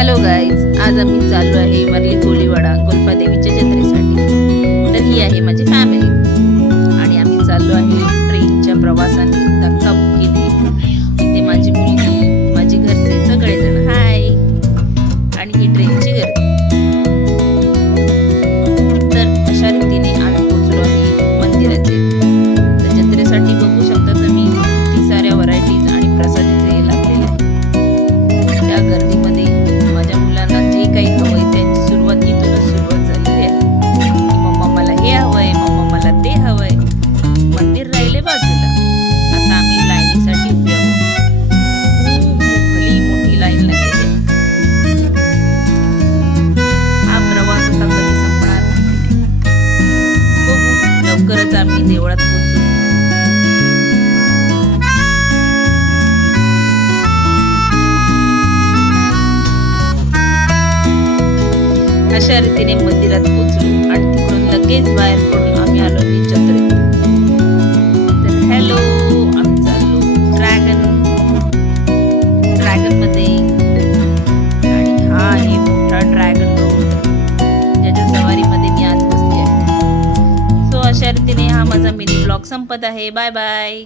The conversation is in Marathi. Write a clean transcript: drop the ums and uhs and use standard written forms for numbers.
हॅलो गाईज, आज आम्ही चाललो आहे वर्ली कोलीवाडा गोल्फादेवीच्या जत्रेसाठी. तर ही आहे माझी फॅमिली आणि आम्ही चाललो आहे ट्रेनच्या प्रवासाने. धक्का बुक्कीने इथे माझी मुलगी, माझी घरचे सगळेजण हाय आणि ही ट्रेनची गर्दी. तर अशा रीतीने आज पोहोचलो आहे मंदिराचे. तर जत्रेसाठी बघू शकता तुम्ही किती साऱ्या व्हरायटीज आणि प्रसादीचे लागलेले आहेत. त्या गर्दीमध्ये माझ्या मुलांना जे काही हवंय त्यांची सुरुवात इथूनच सुरुवात झालेली आहे की मम्मा मला हे हवंय, मम्मा मला ते हवंय. मंदिर राहिले बाजूला. आता आम्ही लाईनीसाठी उभे आहोत. खूप मोठी लाईन लागलेली आहे. हा प्रवास आता कधी संपणार माहिती नाही. बघू, लवकरच आम्ही देवळात पोहोचू. अशा रीतीने मंदिरात पोहोचलो आणि तिकडून लगेच बाहेर पडून आम्ही आलो जत्रेत. तर हॅलो, आम्ही चाललो ड्रॅगन मध्ये आणि हा आहे मोठा ड्रॅगन रोड ज्याच्या सवारीमध्ये मी आज बसली आहे. सो अशा रीतीने हा माझा मिनी ब्लॉग संपत आहे. Bye bye.